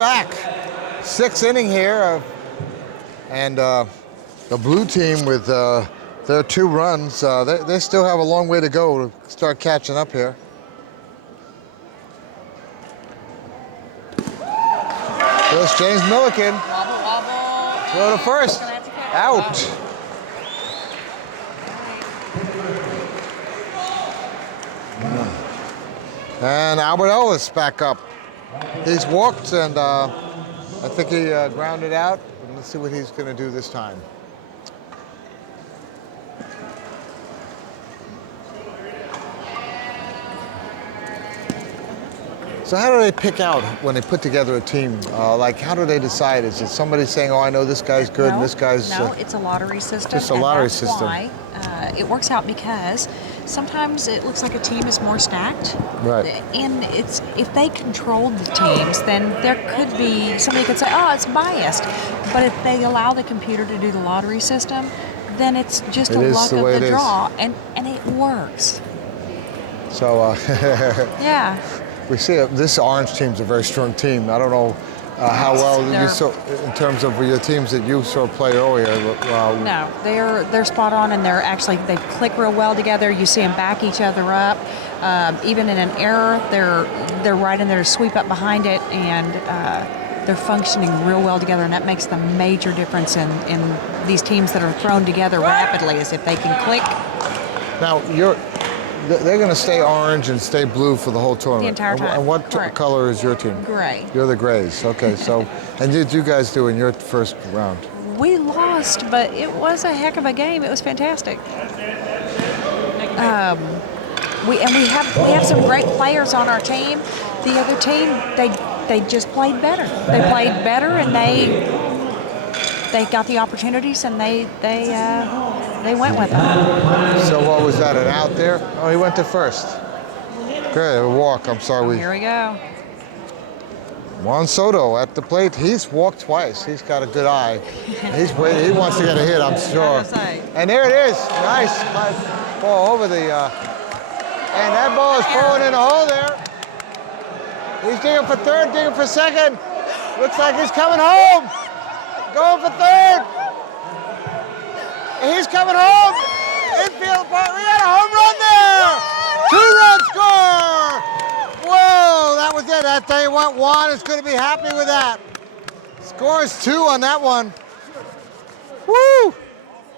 Back, 6th inning here, and the blue team with their 2 runs, they still have a long way to go to start catching up here. There's James Milliken. Wobble, wobble. Throw to first. Out. And Albert Ellis back up. He's walked, and I think he grounded out. Let's see what he's going to do this time. So how do they pick out when they put together a team? Like, how do they decide? Is it somebody saying, oh, I know this guy's good and this guy's... No, it's a lottery system. Just a lottery system. Why it works out, because sometimes it looks like a team is more stacked. Right. And it's, if they controlled the teams, then there could be, somebody could say, oh, it's biased. But if they allow the computer to do the lottery system, then it's just a luck of the draw, and it works. So, yeah. We see this orange team's a very strong team. I don't know how well you saw in terms of your teams that you saw play earlier. No, they're spot on, and they click real well together. You see them back each other up. Even in an error, they're right in there to sweep up behind it, and they're functioning real well together. And that makes the major difference in these teams that are thrown together rapidly, is if they can click. Now they're going to stay orange and stay blue for the whole tournament. The entire time. And what color is your team? Gray. You're the Grays. Okay, so, and did you guys do in your first round? We lost, but it was a heck of a game. It was fantastic. We have some great players on our team. The other team, they just played better. They played better, and they got the opportunities, and they went with them. So what was that, an out there? Oh, he went to first. Good, a walk, I'm sorry. Here we go. Juan Soto at the plate. He's walked twice. He's got a good eye. He's waiting. He wants to get a hit, I'm sure. And there it is. Nice ball over the... and that ball is falling in the hole there. He's digging for third, digging for second. Looks like he's coming home. Going for third. And he's coming home. Infield part. We got a home run there. 2-run score. Whoa, that was it. I tell you what, Juan is going to be happy with that. Scores 2 on that one. Woo!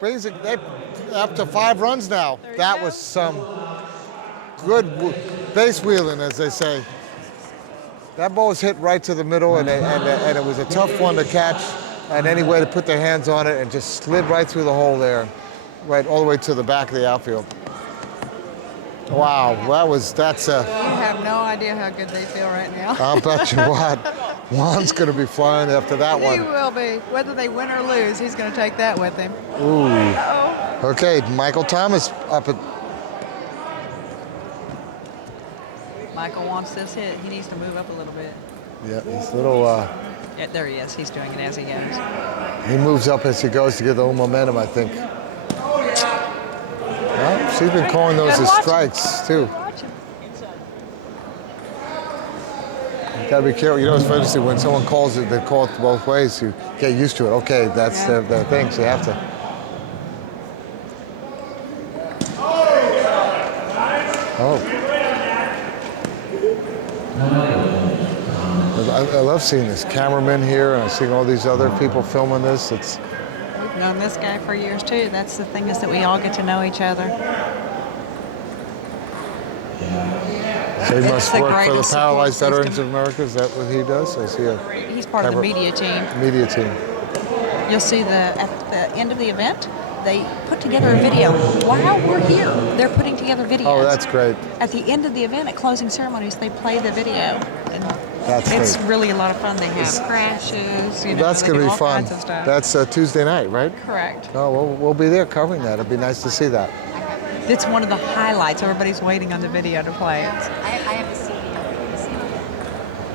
Brings it up to 5 runs now. That was some good base wheeling, as they say. That ball was hit right to the middle, and it was a tough one to catch. And any way to put their hands on it, and just slid right through the hole there, right all the way to the back of the outfield. Wow, that's You have no idea how good they feel right now. I'll bet you what. Juan's going to be flying after that one. He will be. Whether they win or lose, he's going to take that with him. Ooh. Uh-oh. Okay, Michael Thomas up at... Michael wants this hit. He needs to move up a little bit. Yeah, he's a little... Yeah, there he is. He's doing it as he goes. He moves up as he goes to get a little momentum, I think. Well, she's been calling those as strikes, too. You gotta be careful. You know, it's interesting when someone calls it, they call it both ways. You get used to it. Okay, that's their thing, so you have to. Oh. I love seeing this cameraman here, and seeing all these other people filming this. We've known this guy for years too. That's the thing, is that we all get to know each other. So he must work for the Paralyzed Veterans of America. Is that what he does? He's part of the media team. Media team. You'll see at the end of the event, they put together a video. While we're here, they're putting together videos. Oh, that's great. At the end of the event, at closing ceremonies, they play the video. And it's really a lot of fun. They have crashes, that's going to be fun. That's Tuesday night, right? Correct. Oh, we'll be there covering that. It'd be nice to see that. It's one of the highlights. Everybody's waiting on the video to play it. I have to see.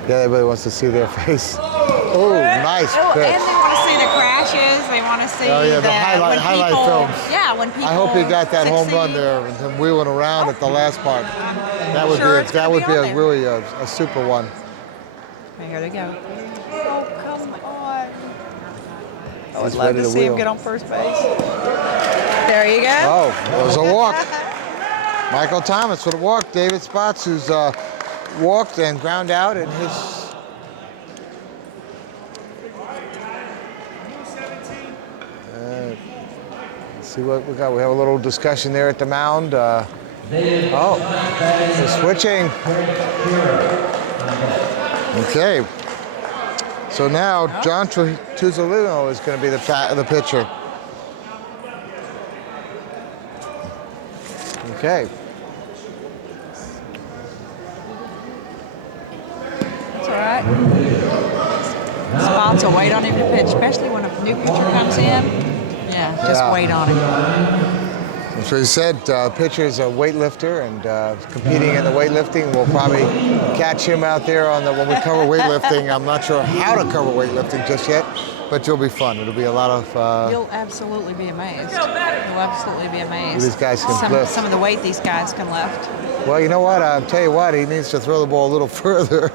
Yeah, everybody wants to see their face. Oh, nice pitch. And they want to see the crashes. They want to see the highlight films. Yeah, when people I hope he got that succeed. home run there and him wheeling around at the last part. That would be really a super one. Here they go. Oh, come on. I would He's love ready to to see him wheel. get on first base. There you go. Oh, it was a walk. Michael Thomas with a walk. David Spots, who's walked and ground out in his... Let's see what we got. We have a little discussion there at the mound. Oh, they're switching. Okay. So now John Tuzolino is going to be the pitcher. Okay. That's all right. Spots will wait on him to pitch, especially when a new pitcher comes in. Yeah, just wait on him. That's what he said. Pitcher is a weightlifter, and competing in the weightlifting. We'll probably catch him out there when we cover weightlifting. I'm not sure how to cover weightlifting just yet, but it'll be fun. It'll be a lot of... You'll absolutely be amazed. You'll absolutely be amazed. These guys can lift. Some of the weight these guys can lift. Well, you know what? I'll tell you what. He needs to throw the ball a little further.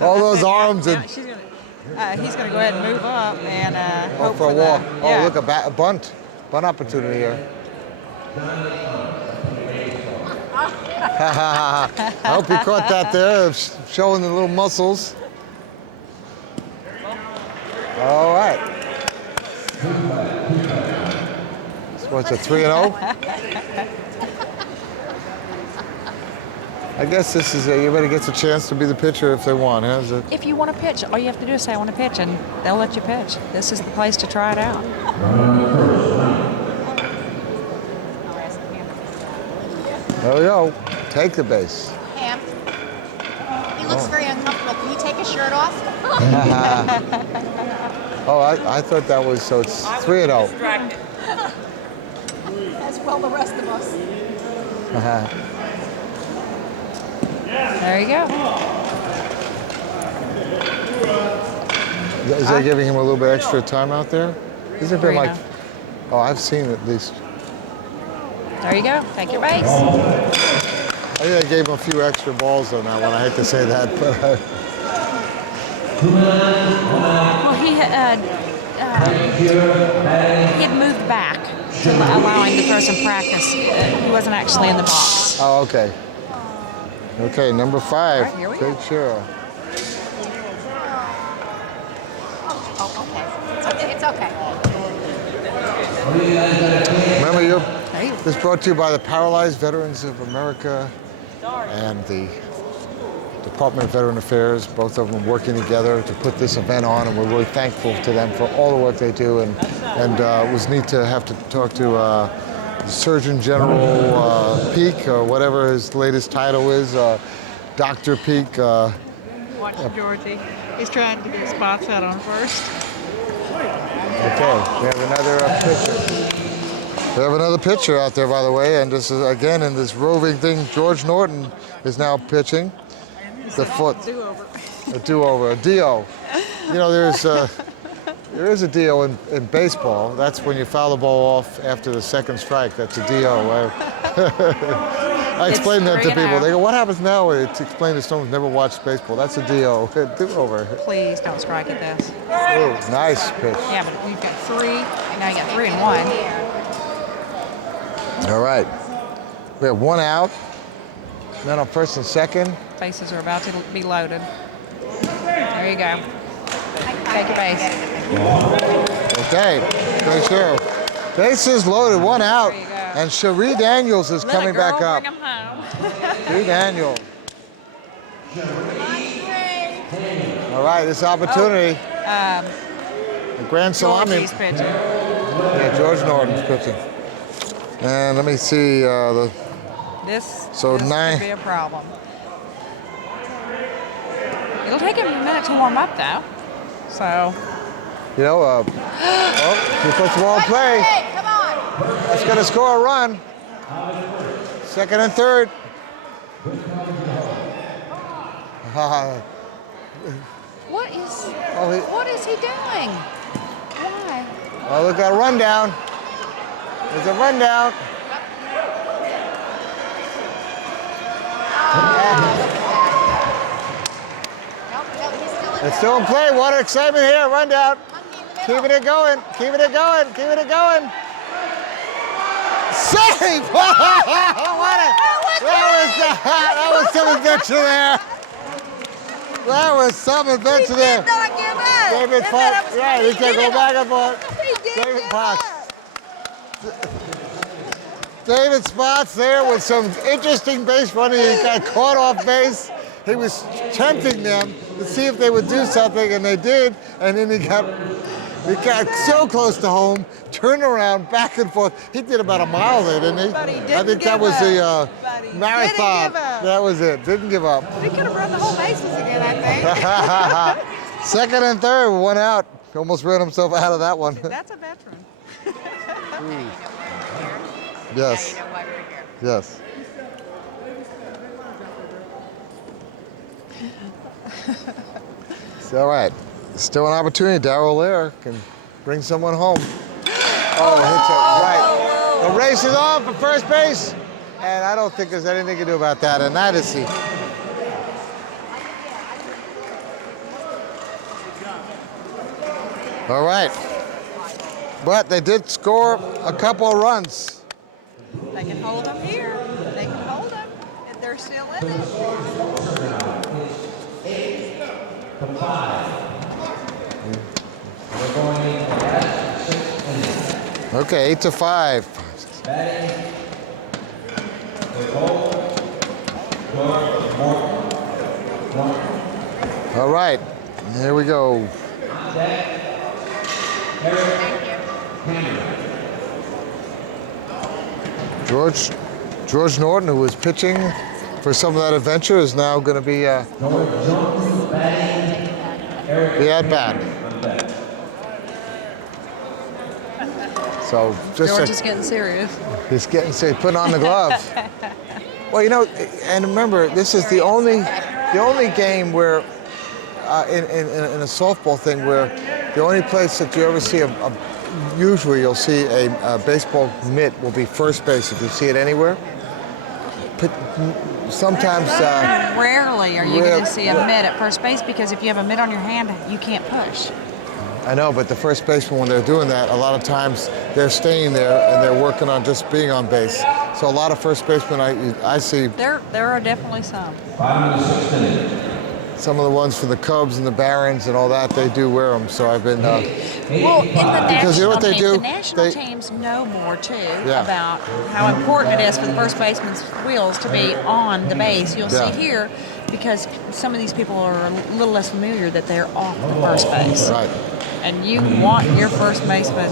All those arms and... He's going to go ahead and move up and hope for a walk. Yeah. Oh, look, a bunt opportunity here. I hope you caught that there, showing the little muscles. All right. So what's a 3-0? I guess this is everybody gets a chance to be the pitcher if they want. Is it? If you want to pitch, all you have to do is say, I want to pitch, and they'll let you pitch. This is the place to try it out. There we go. Take the base. Ham. He looks very uncomfortable. Can you take his shirt off? Oh, I thought that was, so it's 3-0. As well the rest of us. There you go. Is that giving him a little bit extra time out there? Has it been like... 3-0. Oh, I've seen at least. There you go. Take your base. I think I gave him a few extra balls on that one. I hate to say that, but... Well, he had moved back to allow him to throw some practice. He wasn't actually in the box. Oh, okay. Okay, number 5. All right, here we go. Big Cheryl. Oh, okay. It's okay. Remember, Hey. this is brought to you by the Paralyzed Veterans of America and the Department of Veteran Affairs, both of them working together to put this event on, and we're really thankful to them for all the work they do. And it was neat to have to talk to Surgeon General Peak, or whatever his latest title is, Dr. Peak. Watch Georgie. He's trying to get Spots out on first. Okay, we have another pitcher. We have another pitcher out there, by the way, and this is, again, in this roving thing, George Norton is now pitching. The foot. A do-over, a DO. You know, there is a DO in baseball. That's when you foul the ball off after the second strike. That's a DO. I explain that to people. They go, what happens now? It's explained to someone who's never watched baseball. That's a DO, do-over. Please don't strike at this. Oh, nice pitch. Yeah, but you've got 3, and now you got 3 and 1. All right. We have 1 out. Then on first and second. Bases are about to be loaded. There you go. Take your base. Okay, very sure. Bases loaded, 1 out. There you go. And Cherie Daniels is coming back up. Bring 'em home. Cherie Daniels. All right, this opportunity. The grand salami. Georgie's pitching. Yeah, George Norton's pitching. And let me see This So this 9. could be a problem. It'll take him a minute to warm up, though. So, you know, he puts the ball in play. Hey, come on. That's going to score a run. Second and third. what is he doing? Why? Oh, look at a rundown. There's a rundown. It's still in play. What an excitement here. Run down. Keeping it going. Keeping it going. Keeping it going. Save! That was some adventure there. That was some adventure there. Not give up. David Potts. Yeah, he said go back and forth. David Potts. David Spots there with some interesting base running. He got caught off base. He was tempting them to see if they would do something, and they did. And then he got so close to home, turned around, back and forth. He did about a mile there, didn't he? But he didn't I think that was the marathon. Didn't give up. That was it. Didn't give up. We could have run the whole bases again, I think. 2nd and 3rd, one out. Almost ran himself out of that one. That's a veteran. Yes. Now you know why we're here. Yes. It's all right. Still an opportunity. Darryl Lair can bring someone home. Oh, hits it right. The race is on for first base. And I don't think there's anything to do about that. And that is the... All right. But they did score a couple of runs. They can hold them here. They can hold them. And they're still in it. Okay, 8-5. All right, here we go. George Norton, who was pitching for some of that adventure, is now going to be the at-bat. So just George is getting serious. he's putting on the gloves. Well, you know, and remember, this is the only game where in a softball thing where the only place that you ever see usually you'll see a baseball mitt will be first base if you see it anywhere. Sometimes. Rarely are you going to see a mitt at first base because if you have a mitt on your hand, you can't push. I know, but the first baseman, when they're doing that, a lot of times they're staying there and they're working on just being on base. So a lot of first basemen I see. There are definitely some. Some of the ones for the Cubs and the Barons and all that, they do wear them. So I've been. Well, in the because you know what they do? the national teams know more too Yeah. about how important it is for the first baseman's wheels to be on the base. You'll Yeah. see here because some of these people are a little less familiar that they're off the first base. Right. And you want your first baseman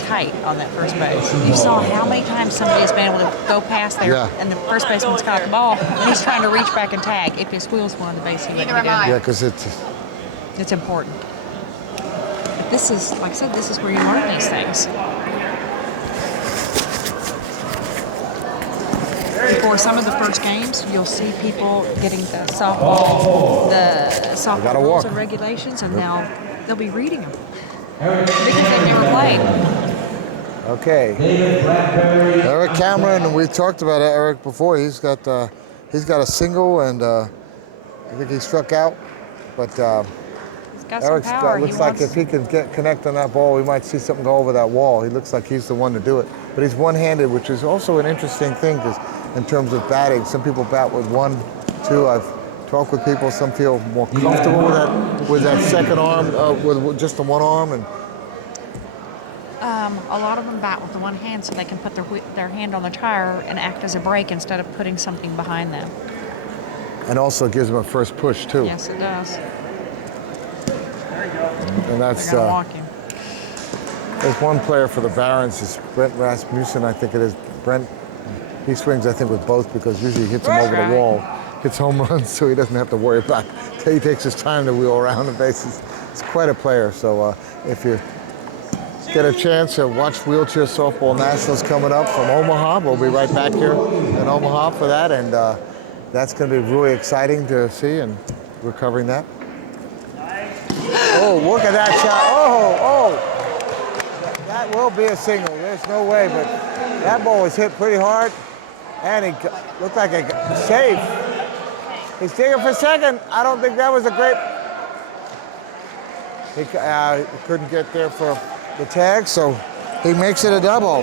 tight on that first base. You saw how many times somebody has been able to go past there Yeah. and the first baseman's caught the ball and he's trying to reach back and tag. If his wheels were on the base, he wouldn't Neither be am doing I. Yeah, because it's. It's important. But this is, like I said, this is where you learn these things. For some of the first games, you'll see people getting the softball gotta rules walk. and regulations, and they'll be reading them because they've never played. Okay. Eric Cameron, we talked about Eric before. He's got a single, and I think he struck out. But He's got some Eric's power. looks like if he can connect on that ball, we might see something go over that wall. He looks like he's the one to do it. But he's one-handed, which is also an interesting thing because in terms of batting, some people bat with 1, 2. I've talked with people. Some feel more comfortable with that second arm, with just the one arm, and. A lot of them bat with the one hand so they can put their hand on the tire and act as a brake instead of putting something behind them. And also gives them a first push too. Yes, it does. And that's They're gonna walk you. there's one player for the Barons, is Brent Rasmussen, I think it is. Brent, he swings I think with both because usually he hits them over the wall, hits home runs, so he doesn't have to worry about. He takes his time to wheel around the bases. It's quite a player. So if you get a chance to watch Wheelchair Softball Nationals coming up from Omaha, we'll be right back here in Omaha for that, and that's going to be really exciting to see, and we're covering that. Oh, look at that shot. Oh. That will be a single. There's no way, but that ball was hit pretty hard, and it looked like a save. He's digging for second. I don't think that was a great... He couldn't get there for the tag, so he makes it a double.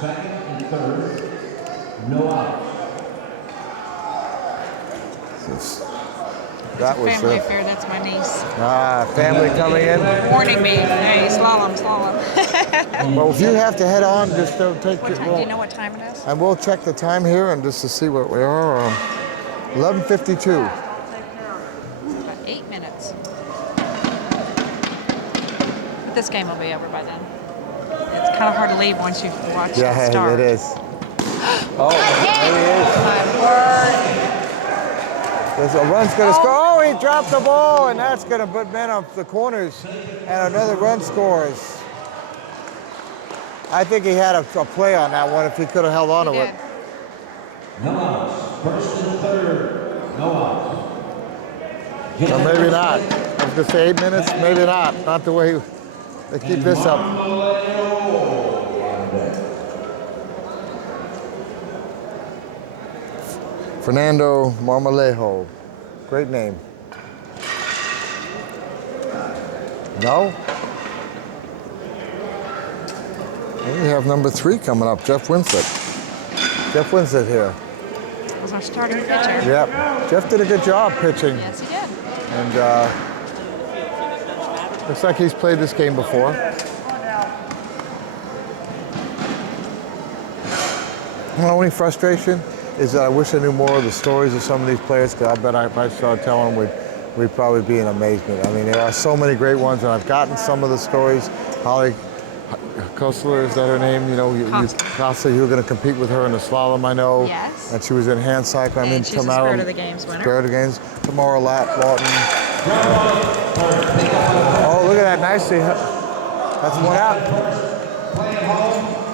Second and third, no out. That was Family affair, that's my niece. family coming in. Warning me, hey, slalom. Well, if you have to head on, just don't take What it. time, do you know what time it is? And we'll check the time here and just to see what we are. 11:52. About 8 minutes. But this game will be over by then. It's kind of hard to leave once you've watched it start. It is. Oh, there he is. My word. There's a run's going to score. Oh, he dropped the ball, and that's going to put men up the corners, and another run scores. I think he had a play on that one if he could have held on to it. No outs. First and third, no outs. Or maybe not. I was going to say 8 minutes, maybe not. Not the way they keep this up. Fernando Marmolejo. Great name. No? And we have number 3 coming up, Jeff Winslet. Jeff Winslet here. Was our starting pitcher. Yep. Jeff did a good job pitching. Yes, he did. And looks like he's played this game before. My only frustration is that I wish I knew more of the stories of some of these players, because I bet if I started telling them, we'd probably be in amazement. I mean, there are so many great ones, and I've gotten some of the stories. Holly Kostler, is that her name? You know, Costa, you were going to compete with her in the slalom, I know. Yes. And she was in hand cycling. I mean, And she's a Tamara, Spirit of the Games winner. Spirit of the Games. Tamara Lawton. Oh, look at that, nicely. That's one out.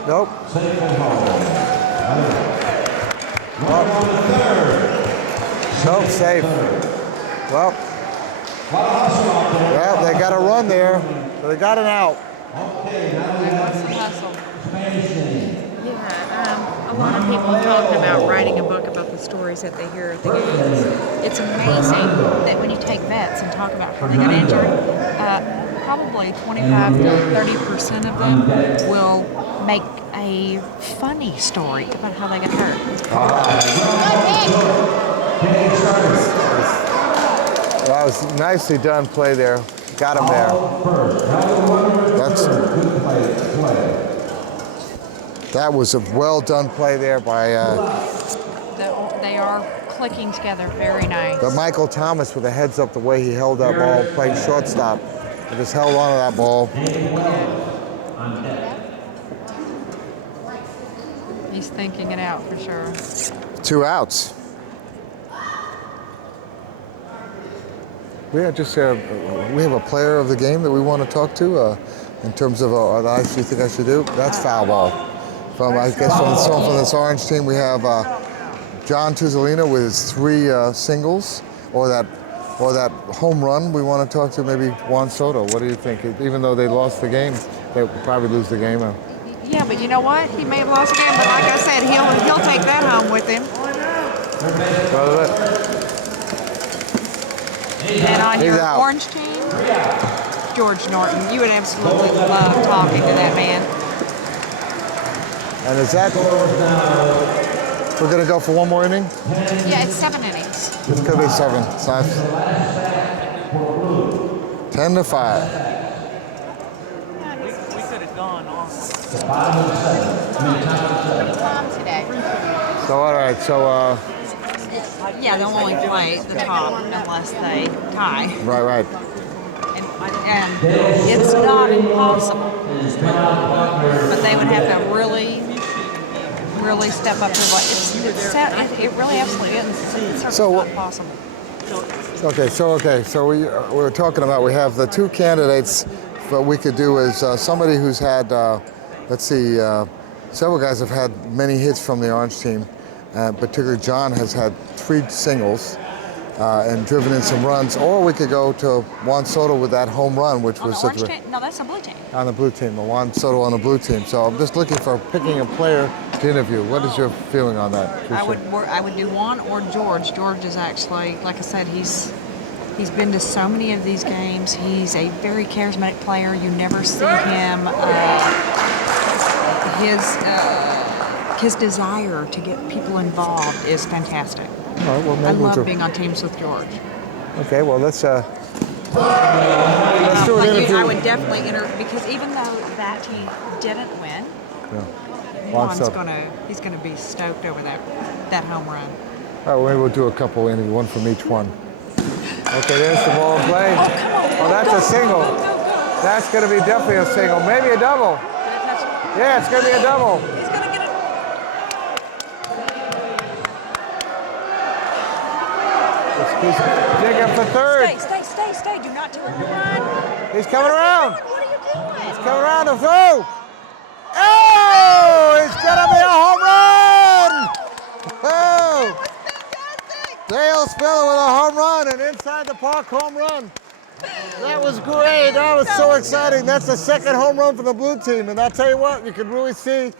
Nope. Oh. Nope, safe. Well, they got a run there, so they got an out. A lot of people are talking about writing a book about the stories that they hear at the games. It's amazing that when you take vets and talk about how they got injured, probably 25 to 30% of them will make a funny story about how they got hurt. Well, that was nicely done play there. Got him there. That was a well done play there by. They are clicking together very nice. But Michael Thomas with a heads up, the way he held that ball, playing shortstop, and just held on to that ball. He's thinking it out for sure. 2 outs. We have a player of the game that we want to talk to in terms of what I actually think I should do. That's foul ball. From this Orange team, we have John Tuzolino with his 3 singles, or that home run. We want to talk to maybe Juan Soto. What do you think? Even though they lost the game, they would probably lose the game. Yeah, but you know what? He may have lost the game, but like I said, he'll take that home with him. And on your Orange team, George Norton, you would absolutely love talking to that man. And is that, we're going to go for one more inning? Yeah, it's 7 innings. It's going to be 7. It's not 10 to 5. We could have gone on. Today. So, all right, so. Yeah, they'll only play the top unless they tie. Right. And it's not impossible. But they would have to really step up to it really absolutely is. It's certainly not possible. So we were talking about, we have the 2 candidates. What we could do is somebody who's had, several guys have had many hits from the Orange team. Particularly John has had 3 singles and driven in some runs. Or we could go to Juan Soto with that home run, which was on the Orange team? No, that's the blue team. On the blue team, Juan Soto on the blue team. So I'm just looking for picking a player to interview. What is your feeling on that? I would do Juan or George. George is actually, like I said, he's He's been to so many of these games. He's a very charismatic player. You never see him. His desire to get people involved is fantastic. All right, well, I maybe we'll love do. being on teams with George. Okay, well, let's do an interview. I would definitely because even though that team didn't win, Juan's up. he's gonna be stoked over that home run. All right, well, maybe we'll do a couple interviews, one from each one. Okay, there's the ball in play. Oh, come on. Oh, that's a single. Go. That's going to be definitely a single. Maybe a double. Yeah, it's going to be a double. He's gonna get it. He's digging up for third. Stay. Do not tell him to run. He's coming around. What are you doing? He's coming around to throw. Oh, it's going to be a home run. Oh. Dale Spiller with a home run, an inside the park home run. That was great. That was so exciting. That's the second home run for the blue team. And I'll tell you what, you can really see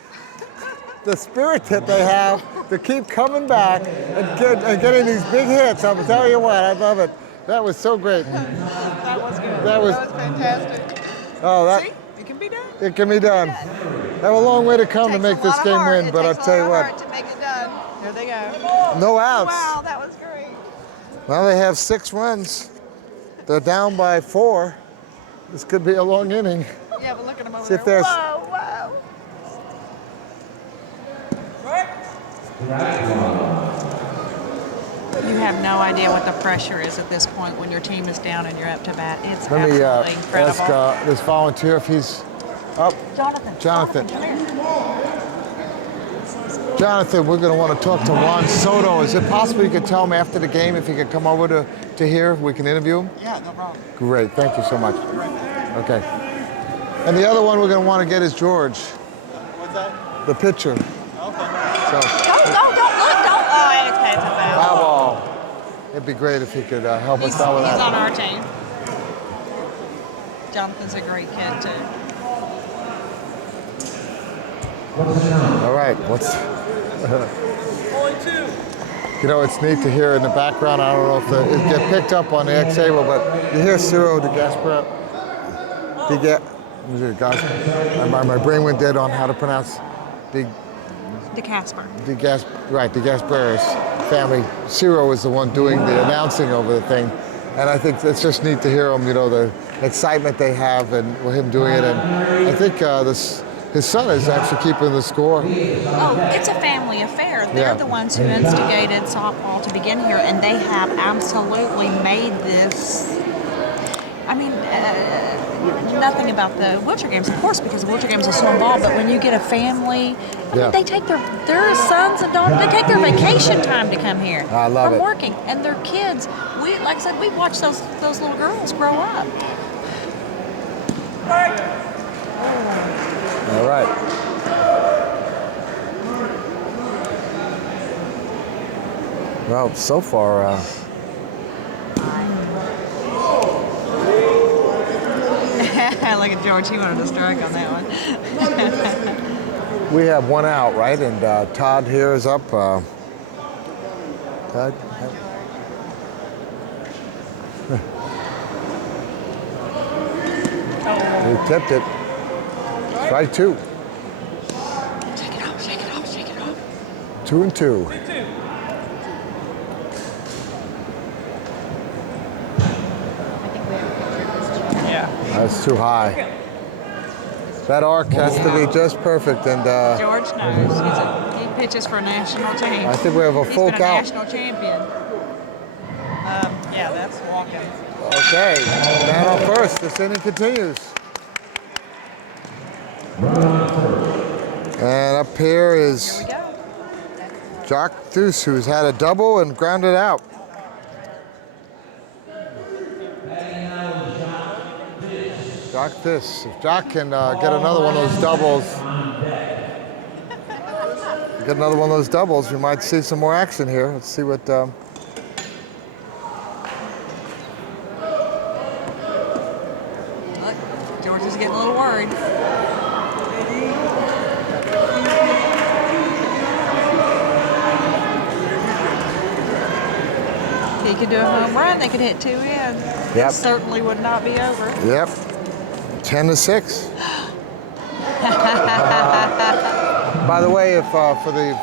the spirit that they have to keep coming back and getting these big hits. I'm telling you what, I love it. That was so great. That was good. That was fantastic. Oh, See? It can be done. it can be done. They have a long way to come to make this game win, but I'll tell you what, To make it done. There they go. no outs. Wow, that was great. Well, they have 6 runs. They're down by 4. This could be a long inning. Yeah, but look at them over See if there. there's- Wow, wow. You have no idea what the pressure is at this point when your team is down and you're up to bat. It's Let me absolutely incredible. ask this volunteer if he's up. Jonathan. Jonathan, we're going to want to talk to Juan Soto. Is it possible you could tell him after the game if he could come over to here? We can interview him? Yeah, no problem. Great, thank you so much. Okay. And the other one we're going to want to get is George, What's that? the pitcher. Okay. So, Don't look. Oh, it's a foul. foul ball. It'd be great if he could help us out with He's on that. our team. Jonathan's a great kid, too. All right, You know, it's neat to hear in the background. I don't know if it get picked up on the X-Able, but you hear Ciro DeGaspera. My brain went dead on how to pronounce DeGaspera's family. Ciro is the one doing the announcing over the thing, and I think it's just neat to hear him. You know, the excitement they have and with him doing it, and I think his son is actually keeping the score. Oh, it's a family affair. They're Yeah. the ones who instigated softball to begin here, and they have absolutely made this. I mean, nothing about the wheelchair games, of course, because the wheelchair games are so involved. But when you get a family, I Yeah. mean, they take their sons and daughters. They take their vacation time to come here I love from it. working, and their kids. Like I said, we watched those little girls grow up. All right. Well, so far, Look at George. He wanted to strike on that one. we have one out, right? And Todd here is up. Todd? He tipped it. Strike 2. Shake it off. 2-2. That's too high. That arc has to be just perfect, and George knows. He pitches for a national team. I think we have a full He's been count. a national champion. Yeah, that's walking. Okay, man on first. This inning continues. And up here is Jock Thues, who's had a double and grounded out. Jock Thues. If Jock can get another one of those doubles, we might see some more action here. Let's see what. Look, George is getting a little worried. He could do a home run. They could hit 2 in. Yep. It certainly would not be over. Yep. 10-6. By the way, if for the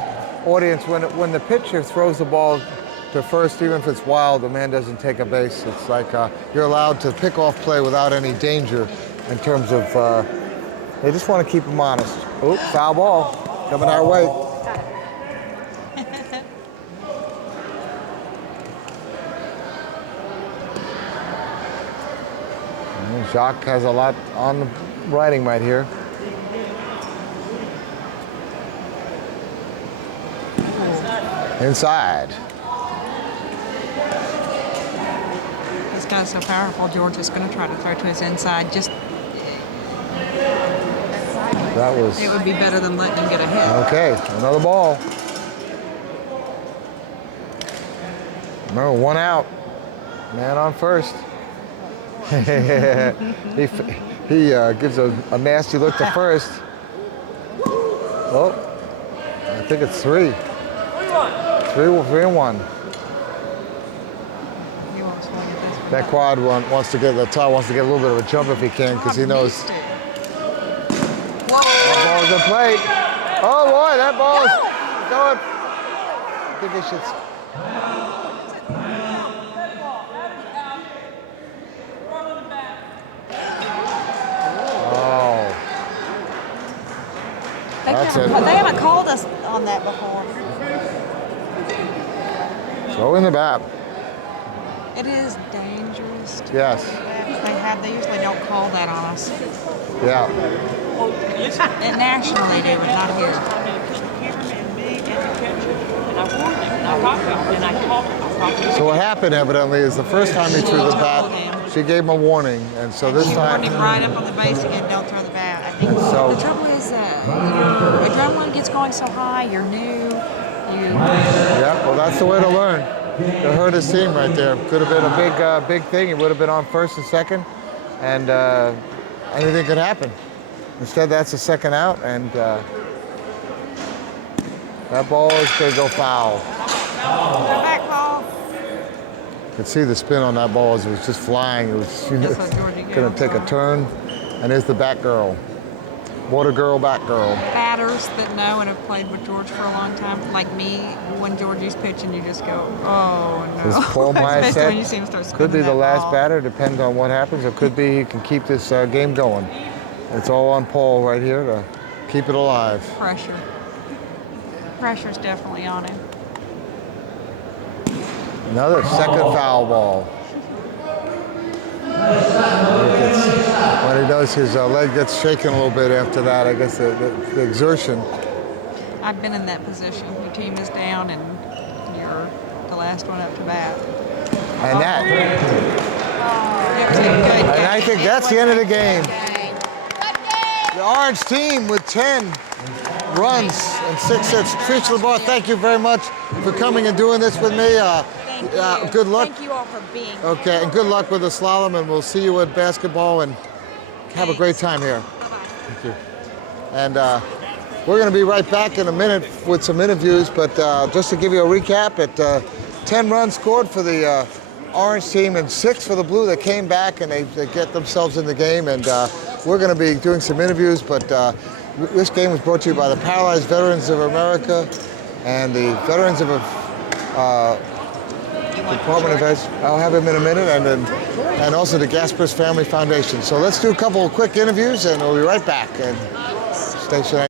audience, when the pitcher throws the ball to first, even if it's wild, the man doesn't take a base. It's like you're allowed to pick off play without any danger in terms of, they just want to keep them honest. Oop, foul ball coming our way. Jacques has a lot on the writing right here. Inside. This guy's so powerful. George is going to try to throw to his inside. Just That was it would be better than letting him get a hit. okay. Another ball. Remember, 1 out. Man on first. he gives a nasty look to first. Oh, I think it's 3. 3-1. He won't swing at this one. That quad one wants to get the top wants to get a little bit of a jump if he can because he knows Missed it. that ball's in play. Oh boy, that ball's going. I think he should. Oh, that's it. They haven't called us on that before. Throw in the bat. It is dangerous. Yes. They usually don't call that on us. Yeah. And nationally, they would not here. So what happened evidently is the first time he threw the bat, she gave him a warning, and so this She time. warned him right up on the base again, don't throw the bat. I think And so- the trouble is your adrenaline gets going so high, you're new, Yeah, well, that's the way to learn. To hurt his team right there. Could have been a big thing. He would have been on first and second, and anything could happen. Instead, that's a second out, and that ball is going to go foul. Go back, Paul. You could see the spin on that ball as it was just flying. It was That's what Georgie going to take a turn, and here's the bat girl. Water girl, bat girl. Batters that know and have played with George for a long time, like me, when Georgie's pitching, you just go, oh no. As Paul Meyer Especially said, when you see him start could be spinning the that last ball. batter, depends on what happens. It could be he can keep this game going. It's all on Paul right here to keep it alive. Pressure. Pressure's definitely on him. Another second foul ball. When he does, his leg gets shaken a little bit after that. I guess the exertion. I've been in that position. Your team is down and you're the last one up to bat. And that. It was a good game. And I think that's the end of the game. Good The Orange team with 10 runs and 6 hits. Trish LeBar, thank you very much for coming and doing this with me. Thank you. Good luck. Thank you all for being here. Okay, and good luck with the slalom, and we'll see you at basketball, and have a great time here. Bye-bye. Thank you. And we're going to be right back in a minute with some interviews, but just to give you a recap, 10 runs scored for the Orange team and 6 for the Blue. They came back and they get themselves in the game, and we're going to be doing some interviews, but this game was brought to you by the Paralyzed Veterans of America and the Veterans of Department of Ed. I'll have him in a minute, and also the Gaspers Family Foundation. So let's do a couple of quick interviews, and we'll be right back. And stay tuned.